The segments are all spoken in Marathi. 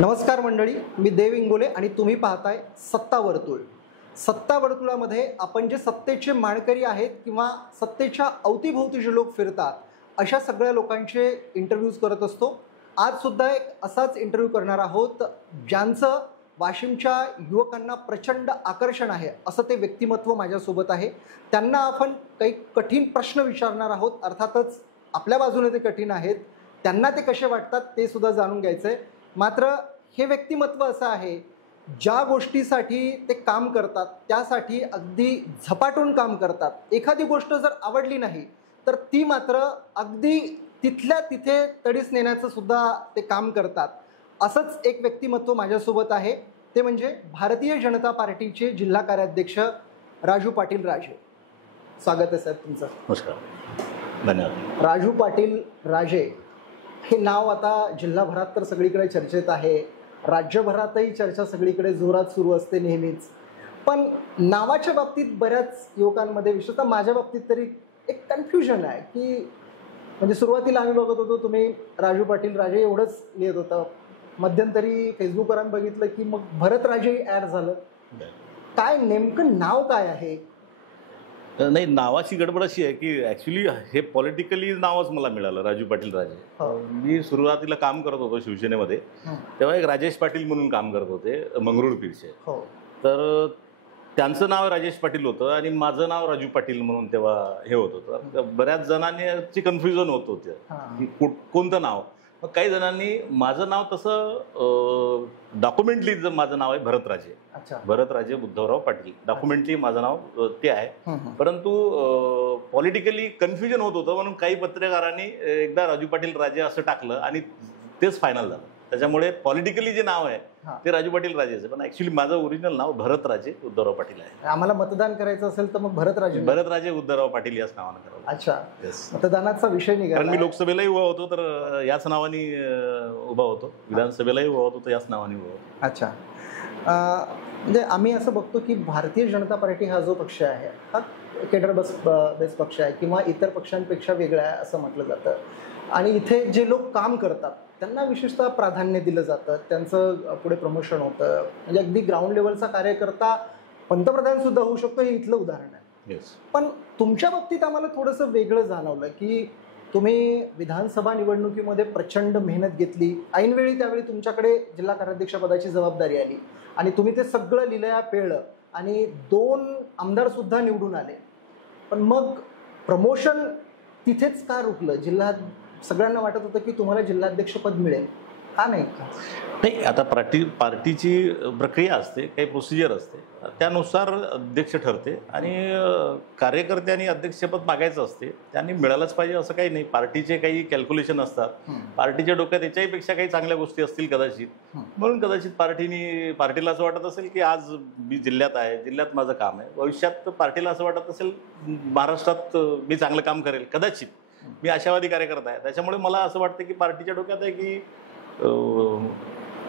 नमस्कार मंडळी, मी देव इंगोले आणि तुम्ही पाहताय सत्ता वर्तुळ. सत्ता वर्तुळामध्ये आपण जे सत्तेचे माणकरी आहेत किंवा सत्तेच्या अवतीभोवती जे लोक फिरतात अशा सगळ्या लोकांचे इंटरव्ह्यूज करत असतो. आज सुद्धा एक असाच इंटरव्ह्यू करणार आहोत ज्यांचं वाशिमच्या युवकांना प्रचंड आकर्षण आहे असं ते व्यक्तिमत्व माझ्यासोबत आहे. त्यांना आपण काही कठीण प्रश्न विचारणार आहोत. अर्थातच आपल्या बाजूने ते कठीण आहेत, त्यांना ते कसे वाटतात ते सुद्धा जाणून घ्यायचं आहे. मात्र हे व्यक्तिमत्व असं आहे, ज्या गोष्टीसाठी ते काम करतात त्यासाठी अगदी झपाटून काम करतात. एखादी गोष्ट जर आवडली नाही तर ती मात्र अगदी तिथल्या तिथे तडीस नेण्याचं सुद्धा ते काम करतात. असंच एक व्यक्तिमत्व माझ्यासोबत आहे, ते म्हणजे भारतीय जनता पार्टीचे जिल्हा कार्याध्यक्ष राजू पाटील राजे. स्वागत आहे साहेब तुमचं. नमस्कार, धन्यवाद. राजू पाटील राजे हे नाव आता जिल्हाभरात तर सगळीकडे चर्चेत आहे, राज्यभरातही चर्चा सगळीकडे जोरात सुरू असते नेहमीच. पण नावाच्या बाबतीत बऱ्याच युवकांमध्ये, विशेषतः माझ्या बाबतीत तरी, एक कन्फ्युजन आहे की म्हणजे सुरुवातीला आम्ही बघत होतो तुम्ही राजू पाटील राजे एवढंच लिहित होता. मध्यंतरी फेसबुकवर आम्ही बघितलं की मग भरत राजे ॲड झालं. काय नेमकं नाव काय आहे? नाही, नावाची गडबड अशी आहे की ॲक्च्युली हे पॉलिटिकली नावच मला मिळालं, राजू पाटील राजे. मी सुरुवातीला काम करत होतो शिवसेनेमध्ये, तेव्हा एक राजेश पाटील म्हणून काम करत होते मंगरुळपीरचे. तर त्यांचं नाव राजेश पाटील होतं आणि माझं नाव राजू पाटील म्हणून तेव्हा हे होत होतं. बऱ्याच जणांची कन्फ्युजन होत होतं की कोणतं नाव. मग काही जणांनी माझं नाव तसं डॉक्युमेंटली माझं नाव आहे भरत राजे, भरत राजे बुद्धवराव पाटील. डॉक्युमेंटली माझं नाव ते आहे, परंतु पॉलिटिकली कन्फ्युजन होत होतं म्हणून काही पत्रकारांनी एकदा राजू पाटील राजे असं टाकलं आणि तेच फायनल झालं. त्याच्यामुळे पॉलिटिकली जे नाव आहे ते राजू पाटील राजेचं, पण ऍक्च्युली माझं ओरिजिनल नाव भरत राजे उद्धवराव पाटील आहे. आम्हाला मतदान करायचं असेल तर मग भरत राजे उद्धवराव पाटील याच नावानं करावं. अच्छा, मतदानाचा विषय निघाला. कारण मी लोकसभेलाही उभा होतो तर याच नावाने उभा होतो, विधानसभेलाही उभा होतो तर याच नावाने उभा होतो. अच्छा, म्हणजे आम्ही असं बघतो की भारतीय जनता पार्टी हा जो पक्ष आहे हा केडर बेस पक्ष आहे किंवा इतर पक्षांपेक्षा वेगळा आहे असं म्हटलं जातं. आणि इथे जे लोक काम करतात त्यांना विशेषतः प्राधान्य दिलं जातं, त्यांचं पुढे प्रमोशन होतं. म्हणजे अगदी ग्राउंड लेवलचा कार्यकर्ता पंतप्रधान सुद्धा होऊ शकतो, हे इथलं उदाहरण आहे. पण तुमच्या बाबतीत आम्हाला थोडंसं वेगळं जाणवलं की तुम्ही विधानसभा निवडणुकीमध्ये प्रचंड मेहनत घेतली, ऐनवेळी त्यावेळी तुमच्याकडे जिल्हा कार्याध्यक्षपदाची जबाबदारी आली आणि तुम्ही ते सगळं लिलया पेळलं आणि 2 आमदार सुद्धा निवडून आले. पण मग प्रमोशन तिथेच का रुकलं? जिल्ह्यात सगळ्यांना वाटत होतं की तुम्हाला जिल्हाध्यक्षपद मिळेल, का नाही? नाही, आता पार्टीची प्रक्रिया असते, काही प्रोसिजर असते, त्यानुसार अध्यक्ष ठरते आणि कार्यकर्त्यांनी अध्यक्षपद मागायचं असते, त्यांनी मिळालंच पाहिजे असं काही नाही. पार्टीचे काही कॅल्क्युलेशन असतात, पार्टीच्या डोक्यात याच्याहीपेक्षा काही चांगल्या गोष्टी असतील कदाचित, म्हणून कदाचित पार्टीला असं वाटत असेल की आज मी जिल्ह्यात आहे, जिल्ह्यात माझं काम आहे. भविष्यात पार्टीला असं वाटत असेल महाराष्ट्रात मी चांगलं काम करेल, कदाचित. मी आशावादी कार्यकर्ता आहे, त्याच्यामुळे मला असं वाटतं की पार्टीच्या डोक्यात आहे की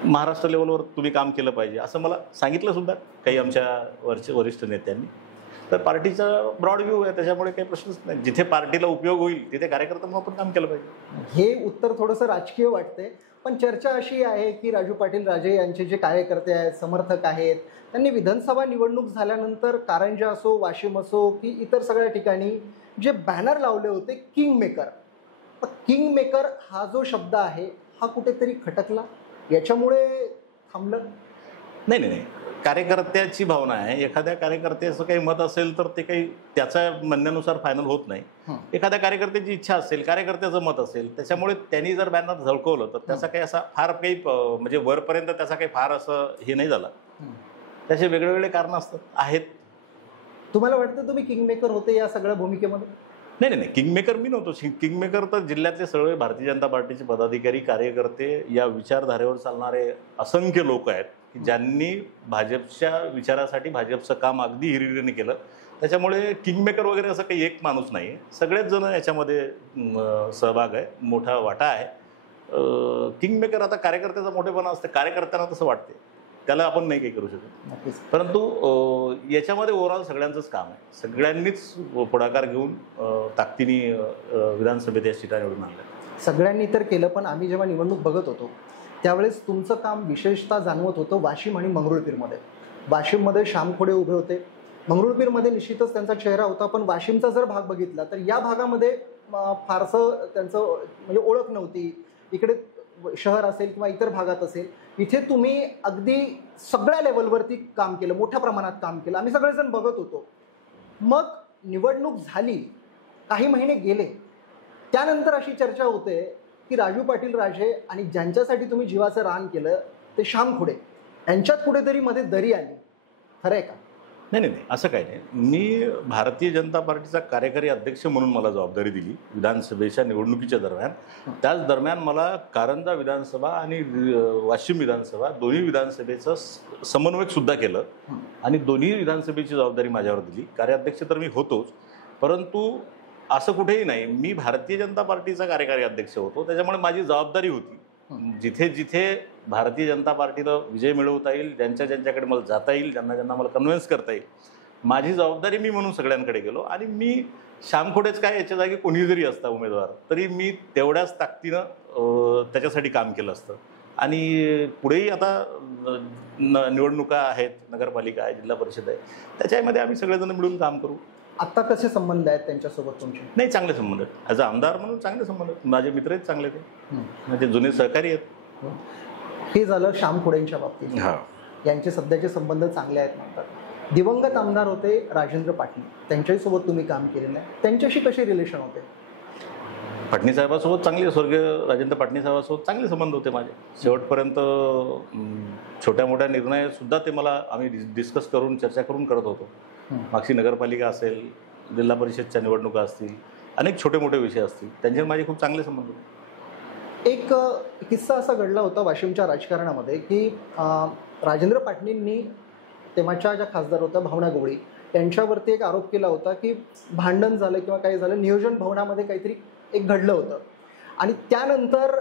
महाराष्ट्र लेवलवर तुम्ही काम केलं पाहिजे, असं मला सांगितलं सुद्धा काही आमच्या वरिष्ठ नेत्यांनी. तर पार्टीचा ब्रॉड व्ह्यू आहे, त्याच्यामुळे काही प्रश्नच नाही. जिथे पार्टीला उपयोग होईल तिथे कार्यकर्ता म्हणून आपण काम केलं पाहिजे. हे उत्तर थोडंसं राजकीय वाटतंय, पण चर्चा अशी आहे की राजू पाटील राजे यांचे जे कार्यकर्ते आहेत, समर्थक आहेत, त्यांनी विधानसभा निवडणूक झाल्यानंतर कारंजा असो, वाशिम असो की इतर सगळ्या ठिकाणी जे बॅनर लावले होते किंग मेकर. किंग मेकर हा जो शब्द आहे हा कुठेतरी खटकला, याच्यामुळे थांबलं? नाही, कार्यकर्त्याची भावना आहे. एखाद्या कार्यकर्त्याचं काही मत असेल तर ते काही त्याच्या म्हणण्यानुसार फायनल होत नाही. एखाद्या कार्यकर्त्याची इच्छा असेल, कार्यकर्त्याचं मत असेल, त्याच्यामुळे त्यांनी जर बॅनर झळकवलं तर त्याचा काही असा फार काही म्हणजे वरपर्यंत त्याचा काही फार असं हे नाही झालं. त्याचे वेगवेगळे कारणं आहेत. तुम्हाला वाटतं तुम्ही किंग मेकर होते या सगळ्या भूमिकेमध्ये? नाही, किंगमेकर मी नव्हतो. किंगमेकर तर जिल्ह्यातले सगळे भारतीय जनता पार्टीचे पदाधिकारी, कार्यकर्ते, या विचारधारेवर चालणारे असंख्य लोक आहेत की ज्यांनी भाजपच्या विचारासाठी भाजपचं काम अगदी हिरिरीने केलं. त्याच्यामुळे किंगमेकर वगैरे असं काही एक माणूस नाही, सगळेच जण याच्यामध्ये सहभाग आहे, मोठा वाटा आहे. किंगमेकर आता कार्यकर्त्याचा मोठेपणा असतं, कार्यकर्त्यांना तसं वाटते, त्याला आपण नाही काही करू शकत. परंतु याच्यामध्ये ओव्हरऑल सगळ्यांचंच काम आहे, सगळ्यांनीच पुढाकार घेऊन ताकदीने विधानसभेत या सीटा निवडून आणल्या. सगळ्यांनी तर केलं, पण आम्ही जेव्हा निवडणूक बघत होतो त्यावेळेस तुमचं काम विशेषतः जाणवत होतं वाशिम आणि मंगरुळपीरमध्ये. वाशिममध्ये श्याम खोडे उभे होते, मंगरुळपीरमध्ये निश्चितच त्यांचा चेहरा होता, पण वाशिमचा जर भाग बघितला तर या भागामध्ये फारसं त्यांचं म्हणजे ओळख नव्हती. इकडे शहर असेल किंवा इतर भागात असेल, इथे तुम्ही अगदी सगळ्या लेवलवरती काम केलं, मोठ्या प्रमाणात काम केलं, आम्ही सगळेजण बघत होतो. मग निवडणूक झाली, काही महिने गेले, त्यानंतर अशी चर्चा होते की राजू पाटील राजे आणि ज्यांच्यासाठी तुम्ही जीवाचं रान केलं ते श्याम खोडे यांच्यात कुठेतरी मध्ये दरी आली. खरं आहे का? नाही, असं काही नाही. मी भारतीय जनता पार्टीचा कार्यकारी अध्यक्ष म्हणून मला जबाबदारी दिली विधानसभेच्या निवडणुकीच्या दरम्यान. त्याच दरम्यान मला कारंजा विधानसभा आणि वाशिम विधानसभा दोन्ही विधानसभेचं समन्वयक सुद्धा केलं आणि दोन्ही विधानसभेची जबाबदारी माझ्यावर दिली. कार्याध्यक्ष तर मी होतोच, परंतु असं कुठेही नाही, मी भारतीय जनता पार्टीचा कार्यकारी अध्यक्ष होतो, त्याच्यामुळे माझी जबाबदारी होती जिथे जिथे भारतीय जनता पार्टीला विजय मिळवता येईल, ज्यांच्याकडे मला जाता येईल, ज्यांना मला कन्व्हिन्स करता येईल, माझी जबाबदारी मी म्हणून सगळ्यांकडे गेलो. आणि मी श्याम खोडेच काय, याच्या जागी कोणी जरी असता उमेदवार तरी मी तेवढ्याच ताकदीनं त्याच्यासाठी काम केलं असतं. आणि पुढेही आता निवडणुका आहेत, नगरपालिका आहे, जिल्हा परिषद आहे, त्याच्यामध्ये आम्ही सगळेजण मिळून काम करू. आत्ता कसे संबंध आहेत त्यांच्यासोबत तुमचे? नाही, चांगले संबंध आहेत. ॲज अ आमदार म्हणून चांगले संबंध आहेत. माझे मित्र आहेत चांगले, ते म्हणजे जुने सहकारी आहेत. हे झालं श्याम खोडेंच्या बाबतीत. हां, यांचे सध्याचे संबंध चांगले आहेत म्हणतात. दिवंगत आमदार होते राजेंद्र पाटील, त्यांच्यासोबत तुम्ही काम केलेलं आहे, त्यांच्याशी कसे रिलेशन होते? पाटणी साहेबांसोबत चांगले, स्वर्गीय राजेंद्र पाटणी साहेबांसोबत चांगले संबंध होते माझे. शेवटपर्यंत छोट्या मोठ्या निर्णयसुद्धा ते मला आम्ही डिस्कस करून, चर्चा करून करत होतो. मागची नगरपालिका असेल, जिल्हा परिषदच्या निवडणुका असतील, अनेक छोटे मोठे विषय असतील, त्यांच्यावर माझे खूप चांगले संबंध होते. एक किस्सा असा घडला होता वाशिमच्या राजकारणामध्ये की राजेंद्र पाटणींनी तेव्हाच्या ज्या खासदार होत्या भावना गवळी यांच्यावरती एक आरोप केला होता की भांडण झालं किंवा काही झालं, नियोजन भवनामध्ये काहीतरी एक घडलं होतं. आणि त्यानंतर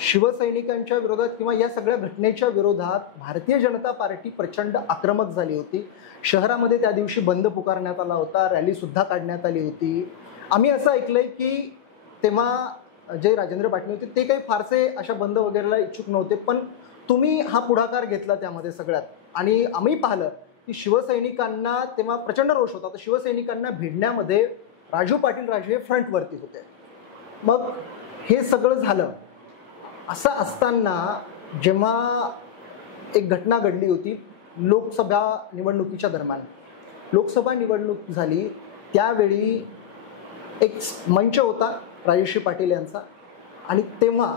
शिवसैनिकांच्या विरोधात किंवा या सगळ्या घटनेच्या विरोधात भारतीय जनता पार्टी प्रचंड आक्रमक झाली होती. शहरामध्ये त्या दिवशी बंद पुकारण्यात आला होता, रॅलीसुद्धा काढण्यात आली होती. आम्ही असं ऐकलंय की तेव्हा जे राजेंद्र पाटील होते ते काही फारसे अशा बंद वगैरेला इच्छुक नव्हते, पण तुम्ही हा पुढाकार घेतला त्यामध्ये सगळ्यात. आणि आम्ही पाहिलं की शिवसैनिकांना तेव्हा प्रचंड रोष होता, तर शिवसैनिकांना भिडण्यामध्ये राजू पाटील राजे फ्रंटवरती होते. मग हे सगळं झालं. असं असताना जेव्हा एक घटना घडली होती लोकसभा निवडणुकीच्या दरम्यान, लोकसभा निवडणूक झाली त्यावेळी एक मंच होता राजेश्री पाटील यांचा, आणि तेव्हा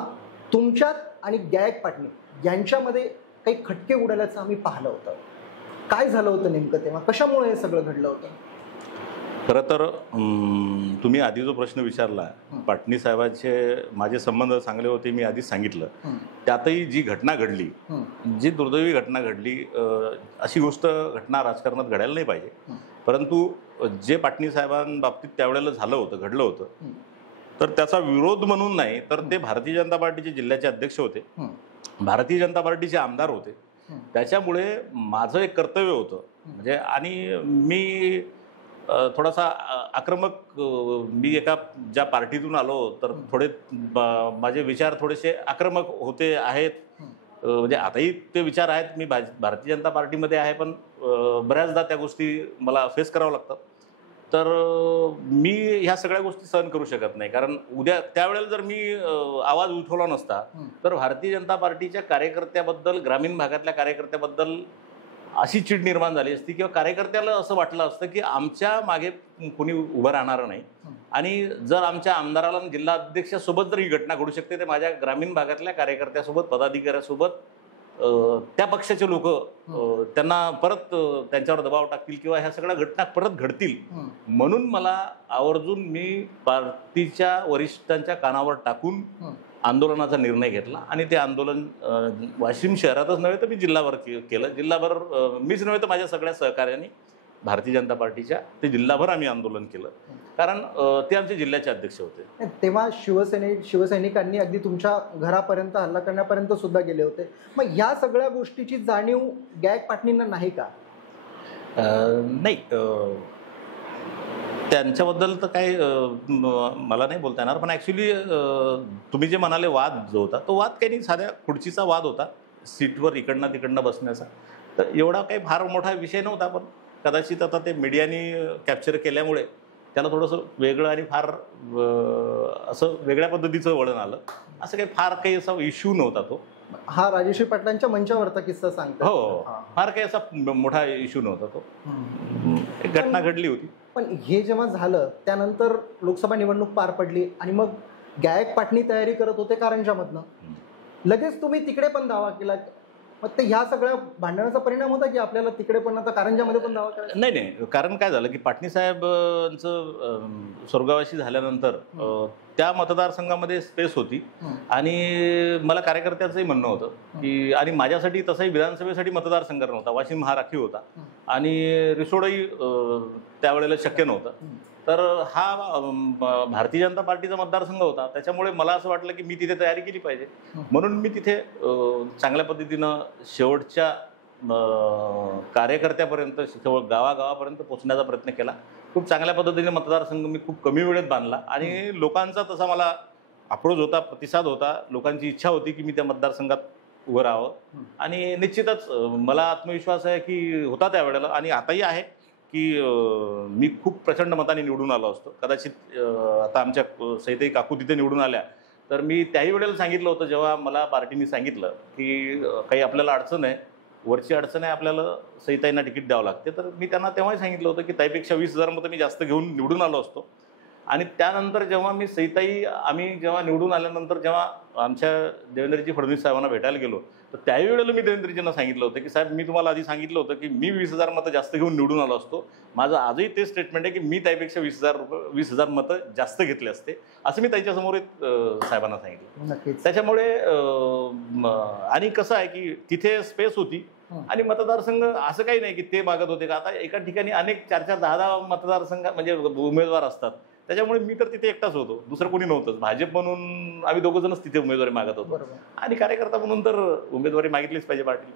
तुमच्यात आणि गायक पाटणी यांच्यामध्ये काही खटके उडाल्याचं आम्ही पाहिलं होतं. काय झालं होतं नेमकं तेव्हा, कशामुळे हे सगळं घडलं होतं? खरं तर तुम्ही आधी जो प्रश्न विचारला, पाटणी साहेबांचे माझे संबंध चांगले होते, मी आधीच सांगितलं. त्यातही जी घटना घडली, जी दुर्दैवी घटना घडली, अशी घटना राजकारणात घडायला नाही पाहिजे. परंतु जे पाटणी साहेबांबाबतीत त्यावेळेला झालं होतं, घडलं होतं, तर त्याचा विरोध म्हणून नाही, तर ते भारतीय जनता पार्टीचे जिल्ह्याचे अध्यक्ष होते, भारतीय जनता पार्टीचे आमदार होते. त्याच्यामुळे माझं एक कर्तव्य होतं म्हणजे, आणि मी थोडासा आक्रमक, मी एका ज्या पार्टीतून आलो तर थोडे माझे विचार थोडेसे आक्रमक होते आहेत. म्हणजे आताही ते विचार आहेत, मी भारतीय जनता पार्टीमध्ये आहे, पण बऱ्याचदा त्या गोष्टी मला फेस करावं लागतात. तर मी ह्या सगळ्या गोष्टी सहन करू शकत नाही, कारण उद्या त्यावेळेला जर मी आवाज उठवला नसता तर भारतीय जनता पार्टीच्या कार्यकर्त्याबद्दल, ग्रामीण भागातल्या कार्यकर्त्याबद्दल अशी चीड निर्माण झाली असती किंवा कार्यकर्त्याला असं वाटलं असतं की आमच्या मागे कोणी उभं राहणार नाही. आणि जर आमच्या आमदाराला जिल्हा अध्यक्षासोबत जर ही घटना घडू शकते, तर माझ्या ग्रामीण भागातल्या कार्यकर्त्यासोबत, पदाधिकाऱ्यासोबत त्या पक्षाचे लोक त्यांना परत त्यांच्यावर दबाव टाकतील किंवा ह्या सगळ्या घटना परत घडतील. म्हणून मला आवर्जून मी पार्टीच्या वरिष्ठांच्या कानावर टाकून आंदोलनाचा निर्णय घेतला. आणि ते आंदोलन वाशिम शहरातच नव्हे तर मी जिल्हाभर केलं. जिल्हाभर मीच नव्हे तर माझ्या सगळ्या सहकार्यांनी भारतीय जनता पार्टीच्या ते जिल्हाभर आम्ही आंदोलन केलं, कारण ते आमचे जिल्ह्याचे अध्यक्ष होते. तेव्हा शिवसैनिकांनी अगदी तुमच्या घरापर्यंत हल्ला करण्यापर्यंत सुद्धा गेले होते. मग ह्या सगळ्या गोष्टीची जाणीव गायक पाटणींना नाही का? नाही, त्यांच्याबद्दल तर काही मला नाही बोलता येणार, पण ॲक्च्युली तुम्ही जे म्हणाले वाद जो होता तो वाद काही नाही, साध्या खुर्चीचा वाद होता, सीटवर इकडनं तिकडनं बसण्याचा. तर एवढा काही फार मोठा विषय नव्हता, पण कदाचित आता ते मीडियाने कॅप्चर केल्यामुळे त्याला थोडंसं वेगळं आणि फार असं वेगळ्या पद्धतीचं वळण आलं. असं काही असा इश्यू नव्हता तो. हा राजेश्री पाटलांच्या मंचावरचा किस्सा सांगतो. हो, फार काही असा मोठा इश्यू नव्हता तो. एक घटना घडली होती. पण हे जेव्हा झालं त्यानंतर लोकसभा निवडणूक पार पडली आणि मग गायक पाटणी तयारी करत होते कारंजामधनं, लगेच तुम्ही तिकडे पण दावा केला. मग ते ह्या सगळ्या भांडणाचा परिणाम होता की आपल्याला तिकडे पण आता कारंजामध्ये पण दावा करायचा? नाही, कारण काय झालं की पाटणी साहेबांचं स्वर्गवासी झाल्यानंतर त्या मतदारसंघामध्ये स्पेस होती आणि मला कार्यकर्त्याचंही म्हणणं होतं की, आणि माझ्यासाठी तसाही विधानसभेसाठी मतदारसंघ नव्हता, वाशिम हा राखीव होता आणि रिसोडही त्यावेळेला शक्य नव्हतं. तर हा भारतीय जनता पार्टीचा मतदारसंघ होता, त्याच्यामुळे मला असं वाटलं की मी तिथे तयारी केली पाहिजे. म्हणून मी तिथे चांगल्या पद्धतीनं शेवटच्या कार्यकर्त्यापर्यंत, गावागावापर्यंत पोहोचण्याचा प्रयत्न केला. खूप चांगल्या पद्धतीने मतदारसंघ मी खूप कमी वेळेत बांधला आणि लोकांचा तसा मला अप्रोच होता, प्रतिसाद होता. लोकांची इच्छा होती की मी त्या मतदारसंघात उभं राहावं आणि निश्चितच मला आत्मविश्वास आहे की होता त्यावेळेला आणि आताही आहे की मी खूप प्रचंड मताने निवडून आलो असतो. कदाचित आता आमच्या सहिताई काकू तिथे निवडून आल्या तर मी त्याही वेळेला सांगितलं होतं, जेव्हा मला पार्टीने सांगितलं की काही आपल्याला अडचण आहे, वरची अडचण आहे, आपल्याला सहिताईंना तिकीट द्यावं लागते, तर मी त्यांना तेव्हाही सांगितलं होतं की ताईपेक्षा 20,000 मतं मी जास्त घेऊन निवडून आलो असतो. आणि त्यानंतर जेव्हा मी सहिताई आम्ही जेव्हा निवडून आल्यानंतर जेव्हा आमच्या देवेंद्रजी फडणवीस साहेबांना भेटायला गेलो तर त्याही वेळेला मी देवेंद्रजींना सांगितलं होतं की साहेब, मी तुम्हाला आधी सांगितलं होतं की मी 20,000 मतं जास्त घेऊन निवडून आलो असतो. माझं आजही ते स्टेटमेंट आहे की मी त्यापेक्षा 20,000 मतं जास्त घेतले असते, असं मी त्यांच्यासमोर साहेबांना सांगितलं. त्याच्यामुळे आणि कसं आहे की तिथे स्पेस होती आणि मतदारसंघ असं काही नाही की ते मागत होते का. आता एका ठिकाणी अनेक 4-4, 10-10 मतदारसंघ म्हणजे उमेदवार असतात, त्याच्यामुळे मी तर तिथे एकटाच होतो, दुसरं कोणी नव्हतंच. भाजप म्हणून आम्ही दोघं जणच तिथे उमेदवारी मागत होतो आणि कार्यकर्ता म्हणून तर उमेदवारी मागितलीच पाहिजे पार्टी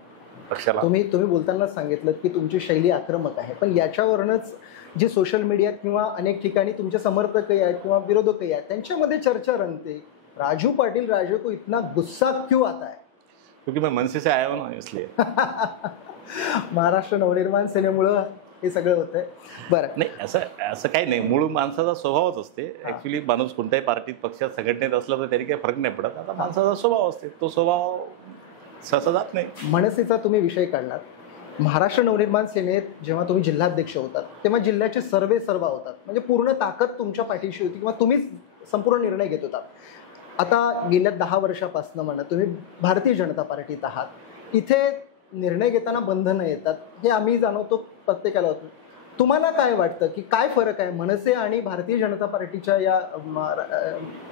पक्षाला. तुम्ही बोलताना सांगितलं की तुमची शैली आक्रमक आहे, पण याच्यावरूनच जे सोशल मीडियात किंवा अनेक ठिकाणी तुमचे समर्थकही आहेत किंवा विरोधकही आहेत त्यांच्यामध्ये चर्चा रंगते, राजू पाटील राजे को इतना गुस्सा क्यों आता है? क्योंकि मैं मनसे से आया हूं ना, इसलिए. महाराष्ट्र नवनिर्माण सेनेमुळं हे सगळं होतंय. बरं, नाही असं काही नाही, मूळ माणसाचा स्वभावच असते. ऍक्च्युली माणूस कोणत्याही पार्टीत, पक्षात, संघटनेत असला तर तरी काही फरक नाही पडत. आता माणसाचा स्वभाव असते, तो स्वभाव सहसा जात नाही. मनसेचा तुम्ही विषय काढलात. महाराष्ट्र नवनिर्माण सेनेत जेव्हा तुम्ही जिल्हाध्यक्ष होतात तेव्हा जिल्ह्याचे सर्वे होतात, म्हणजे पूर्ण ताकद तुमच्या पाठीशी होती किंवा तुम्हीच संपूर्ण निर्णय घेत होता. आता गेल्या 10 वर्षापासून म्हणा तुम्ही भारतीय जनता पार्टीत आहात, इथे निर्णय घेताना बंधनं येतात, हे आम्ही जाणवतो, प्रत्येकाला होतं. तुम्हाला काय वाटतं की काय फरक आहे मनसे आणि भारतीय जनता पार्टीच्या या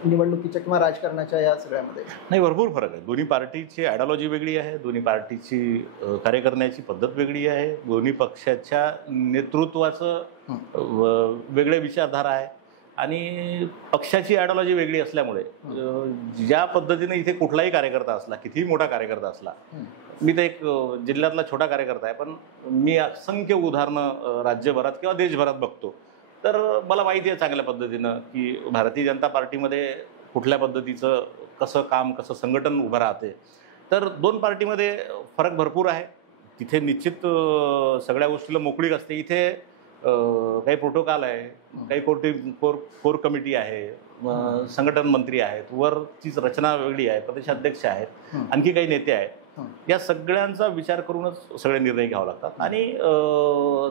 निवडणुकीच्या किंवा राजकारणाच्या या सगळ्यामध्ये? नाही, भरपूर फरक आहे. दोन्ही पार्टीची आयडिओलॉजी वेगळी आहे, दोन्ही पार्टीची कार्य करण्याची पद्धत वेगळी आहे, दोन्ही पक्षाच्या नेतृत्वाचं वेगळे विचारधारा आहे आणि पक्षाची आयडिओलॉजी वेगळी असल्यामुळे ज्या पद्धतीने इथे कुठलाही कार्यकर्ता असला, कितीही मोठा कार्यकर्ता असला, मी तर एक जिल्ह्यातला छोटा कार्यकर्ता आहे, पण मी असंख्य उदाहरणं राज्यभरात किंवा देशभरात बघतो, तर मला माहिती आहे चांगल्या पद्धतीनं की भारतीय जनता पार्टीमध्ये कुठल्या पद्धतीचं कसं काम, कसं संघटन उभं राहते. तर दोन पार्टीमध्ये फरक भरपूर आहे. तिथे निश्चित सगळ्या गोष्टीला मोकळीक असते. इथे काही प्रोटोकॉल आहे, काही कोर कमिटी आहे, संघटन मंत्री आहेत, वरचीच रचना वेगळी आहे, प्रदेशाध्यक्ष आहेत, आणखी काही नेते आहेत. या सगळ्यांचा विचार करूनच सगळे निर्णय घ्यावे लागतात आणि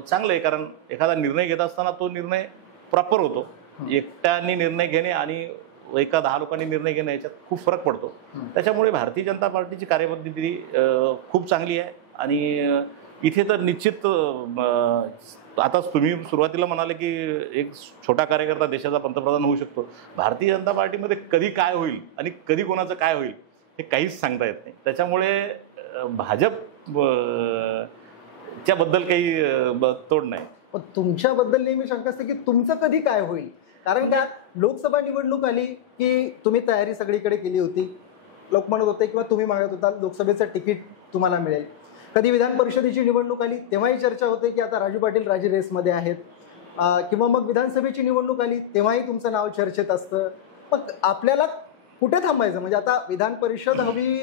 चांगलं आहे, कारण एखादा निर्णय घेत असताना तो निर्णय प्रॉपर होतो. एकट्याने निर्णय घेणे आणि एका 10 लोकांनी निर्णय घेणे याच्यात खूप फरक पडतो. त्याच्यामुळे भारतीय जनता पार्टीची कार्यपद्धती खूप चांगली आहे आणि इथे तर निश्चित आताच तुम्ही सुरुवातीला म्हणाले की एक छोटा कार्यकर्ता देशाचा पंतप्रधान होऊ शकतो. भारतीय जनता पार्टीमध्ये कधी काय होईल आणि कधी कोणाचं काय होईल हे काहीच सांगता येत नाही. त्याच्यामुळे भाजप च्याबद्दल काही तोड नाही. पण तुमच्याबद्दल नेहमी शंका असते की तुमचं कधी काय होईल, कारण का लोकसभा निवडणूक आली की तुम्ही तयारी सगळीकडे केली होती, लोक म्हणत होते किंवा तुम्ही मागत होता लोकसभेचं तिकीट तुम्हाला मिळेल. कधी विधान परिषदेची निवडणूक आली तेव्हाही चर्चा होते की आता राजू पाटील राजे रेसमध्ये आहेत. किंवा मग विधानसभेची निवडणूक आली तेव्हाही तुमचं नाव चर्चेत असतं. मग आपल्याला कुठे थांबायचं? म्हणजे आता विधान परिषद हवी,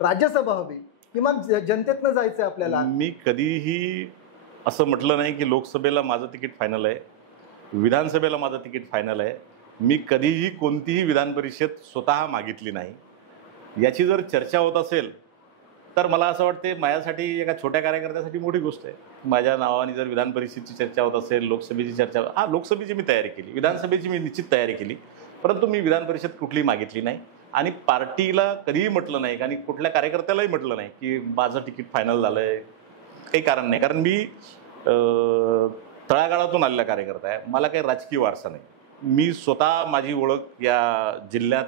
राज्यसभा हवी, की मग जनतेतनं जायचं आपल्याला? मी कधीही असं म्हटलं नाही की लोकसभेला माझं तिकीट फायनल आहे, विधानसभेला माझं तिकीट फायनल आहे. मी कधीही कोणतीही विधान परिषद स्वतः मागितली नाही. याची जर चर्चा होत असेल तर मला असं वाटते माझ्यासाठी एका छोट्या कार्यकर्त्यासाठी मोठी गोष्ट आहे. माझ्या नावाने जर विधान परिषदेची चर्चा होत असेल, लोकसभेची चर्चा, लोकसभेची मी तयारी केली, विधानसभेची मी निश्चित तयारी केली, परंतु मी विधान परिषद कुठलीही मागितली नाही. आणि पार्टीला कधीही म्हटलं नाही आणि कुठल्या कार्यकर्त्यालाही म्हटलं नाही की माझं तिकीट फायनल झालं आहे. काही कारण नाही, कारण मी तळागाळातून आलेला कार्यकर्ता आहे. मला काही राजकीय वारसा नाही. मी स्वतः माझी ओळख या जिल्ह्यात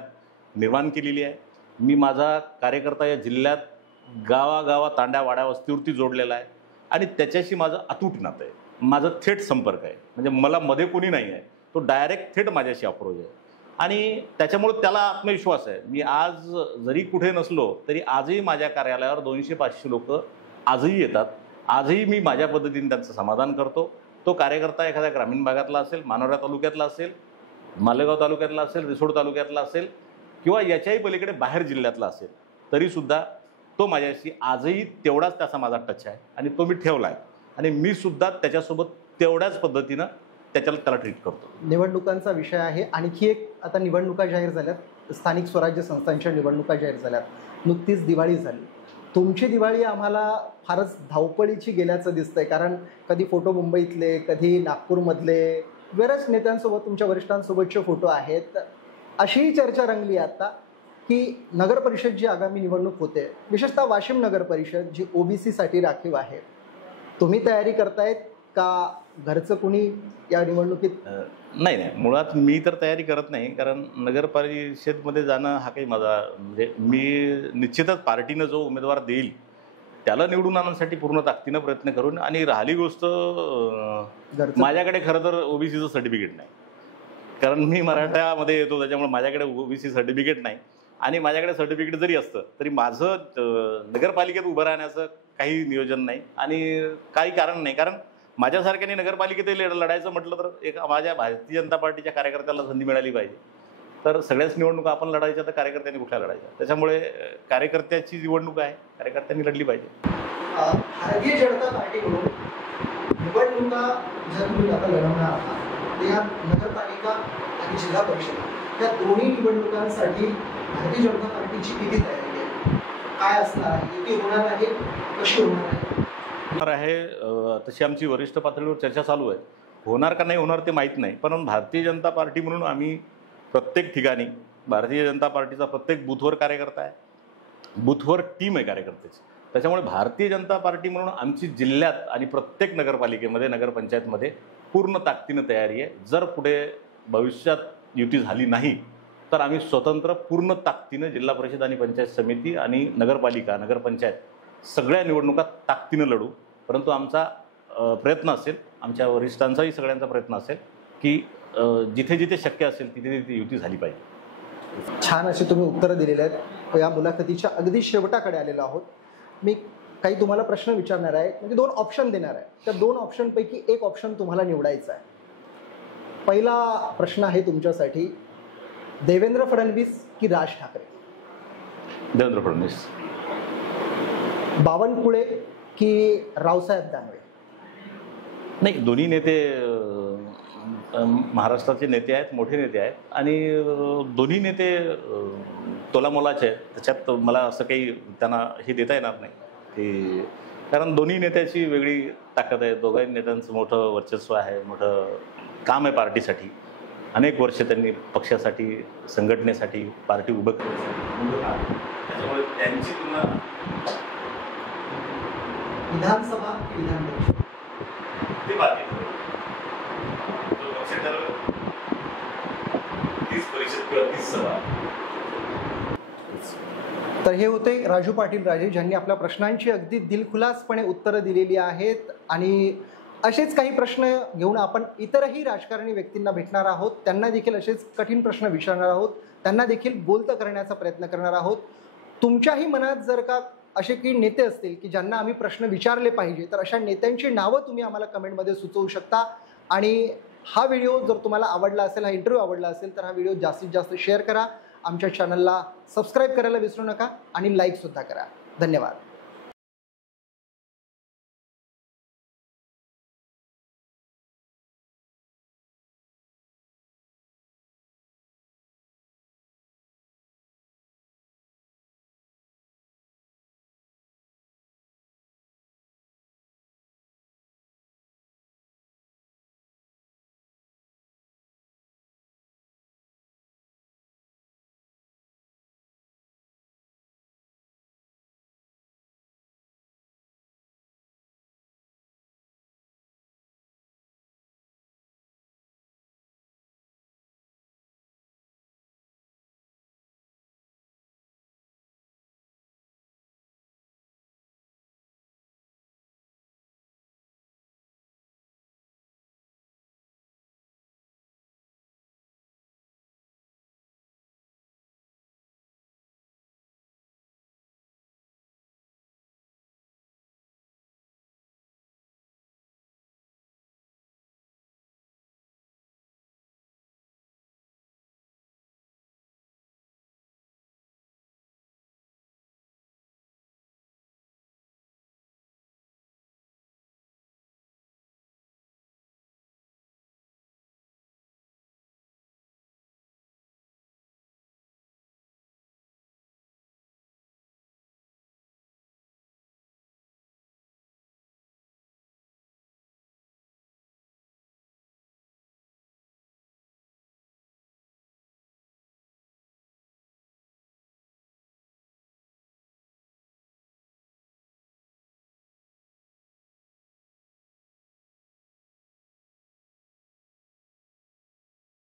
निर्माण केलेली आहे. मी माझा कार्यकर्ता या जिल्ह्यात गावागावा, तांड्या, वाड्या, वस्तीवरती जोडलेला आहे आणि त्याच्याशी माझं अतूट नातं आहे, माझं थेट संपर्क आहे. म्हणजे मला मध्ये कोणी नाही आहे, तो डायरेक्ट थेट माझ्याशी अप्रोच आहे आणि त्याच्यामुळे त्याला आत्मविश्वास आहे. मी आज जरी कुठे नसलो तरी आजही माझ्या कार्यालयावर 200-500 लोक आजही येतात. आजही मी माझ्या पद्धतीने त्यांचं समाधान करतो. तो कार्यकर्ता एखाद्या ग्रामीण भागातला असेल, मानोरा तालुक्यातला असेल, मालेगाव तालुक्यातला असेल, रिसोड तालुक्यातला असेल किंवा याच्याही पलीकडे बाहेर जिल्ह्यातला असेल, तरीसुद्धा तो माझ्याशी आजही तेवढाच त्याचा माझा टच आहे आणि तो मी ठेवला आहे आणि मी सुद्धा त्याच्यासोबत तेवढ्याच पद्धतीनं त्याला ट्रीट करतो. निवडणुकांचा विषय आहे. आणखी एक, आता निवडणुका जाहीर झाल्यात, स्थानिक स्वराज्य संस्थांच्या निवडणुका जाहीर झाल्यात, नुकतीच दिवाळी झाली. तुमची दिवाळी आम्हाला फारच धावपळीची गेल्याचं दिसतंय, कारण कधी फोटो मुंबईतले, कधी नागपूरमधले, बऱ्याच नेत्यांसोबत, तुमच्या वरिष्ठांसोबतचे फोटो आहेत. अशीही चर्चा रंगली आता की नगर परिषद जी आगामी निवडणूक होते, विशेषतः वाशिम नगर परिषद जी ओबीसीसाठी राखीव आहे, तुम्ही तयारी करतायत का घरचं कुणी या निवडणुकीत? नाही, मुळात मी तर तयारी करत नाही, कारण नगर परिषदमध्ये जाणं हा काही माझा, म्हणजे मी निश्चितच पार्टीनं जो उमेदवार देईल त्याला निवडून आणण्यासाठी पूर्ण ताकदीनं प्रयत्न करून. आणि राहिली गोष्ट, माझ्याकडे खरं तर ओबीसीचं सर्टिफिकेट नाही, कारण मी मराठ्यामध्ये येतो, त्याच्यामुळे माझ्याकडे ओबीसी सर्टिफिकेट नाही. आणि माझ्याकडे सर्टिफिकेट जरी असतं तरी माझं नगरपालिकेत उभं राहण्याचं काही नियोजन नाही आणि काही कारण नाही. कारण माझ्यासारख्याने नगरपालिकेतही लढायचं म्हटलं तर एक माझ्या भारतीय जनता पार्टीच्या कार्यकर्त्याला संधी मिळाली पाहिजे. तर सगळ्याच निवडणुका आपण लढायच्या तर कार्यकर्त्यांनी कुठल्या लढायच्या? त्याच्यामुळे कार्यकर्त्याची निवडणूक आहे, कार्यकर्त्यांनी लढली पाहिजे. भारतीय जनता पार्टीकडून निवडणुका जर तुम्ही आता लढवणार आहात, या नगरपालिका आणि जिल्हा परिषद या दोन्ही निवडणुकांसाठी भारतीय जनता पार्टीची किती तयारी आहे? काय असणार आहे? किती होणार आहे? कशी होणार आहे? तशी आमची वरिष्ठ पातळीवर चर्चा चालू आहे. होणार का नाही होणार ते माहीत नाही, पण भारतीय जनता पार्टी म्हणून आम्ही प्रत्येक ठिकाणी, भारतीय जनता पार्टीचा प्रत्येक बूथवर कार्यकर्ता आहे, बूथवर टीम आहे कार्यकर्त्याची. त्याच्यामुळे भारतीय जनता पार्टी म्हणून आमची जिल्ह्यात आणि प्रत्येक नगरपालिकेमध्ये, नगरपंचायतमध्ये पूर्ण ताकदीनं तयारी आहे. जर पुढे भविष्यात युती झाली नाही तर आम्ही स्वतंत्र पूर्ण ताकदीनं जिल्हा परिषद आणि पंचायत समिती आणि नगरपालिका, नगरपंचायत सगळ्या निवडणुका ताकदीनं लढू. परंतु आमचा प्रयत्न असेल, आमच्या वरिष्ठांचाही सगळ्यांचा प्रयत्न असेल की जिथे जिथे शक्य असेल तिथे तिथे युती झाली पाहिजे. छान अशी तुम्ही उत्तरं दिलेली आहेत. या मुलाखतीच्या अगदी शेवटाकडे आलेलो आहोत. मी काही तुम्हाला प्रश्न विचारणार आहे, म्हणजे 2 ऑप्शन देणार आहे. त्या 2 ऑप्शनपैकी एक ऑप्शन तुम्हाला निवडायचा आहे. पहिला प्रश्न आहे तुमच्यासाठी, देवेंद्र फडणवीस की राज ठाकरे? देवेंद्र फडणवीस. बावनकुळे की रावसाहेब दानवे? नाही, दोन्ही नेते महाराष्ट्राचे नेते आहेत, मोठे नेते आहेत आणि दोन्ही नेते तोलामोलाचे आहेत. त्याच्यात मला असं काही त्यांना हे देता येणार नाही की, कारण दोन्ही नेत्याची वेगळी ताकद आहे. दोघांही नेत्यांचं मोठं वर्चस्व आहे, मोठं काम आहे पार्टीसाठी. अनेक वर्ष त्यांनी पक्षासाठी, संघटनेसाठी पार्टी उभं केली. त्याच्यामुळे त्यांची तुलना विधानसभा की विधान परिषद? ते बाकी पक्ष ठरवलं 30 परिषद किंवा 30 सभा. तर हे होते राजू पाटील राजे, ज्यांनी आपल्या प्रश्नांची अगदी दिलखुलासपणे उत्तरं दिलेली आहेत. आणि असेच काही प्रश्न घेऊन आपण इतरही राजकारणी व्यक्तींना भेटणार आहोत, त्यांना देखील असेच कठीण प्रश्न विचारणार आहोत, त्यांना देखील बोलतं करण्याचा प्रयत्न करणार आहोत. तुमच्याही मनात जर का असे काही नेते असतील की ज्यांना आम्ही प्रश्न विचारले पाहिजे, तर अशा नेत्यांची नावं तुम्ही आम्हाला कमेंटमध्ये सुचवू शकता. आणि हा व्हिडिओ जर तुम्हाला आवडला असेल, हा इंटरव्ह्यू आवडला असेल, तर हा व्हिडिओ जास्तीत जास्त शेअर करा, आमच्या चॅनलला सबस्क्राईब करायला विसरू नका आणि लाईकसुद्धा करा. धन्यवाद.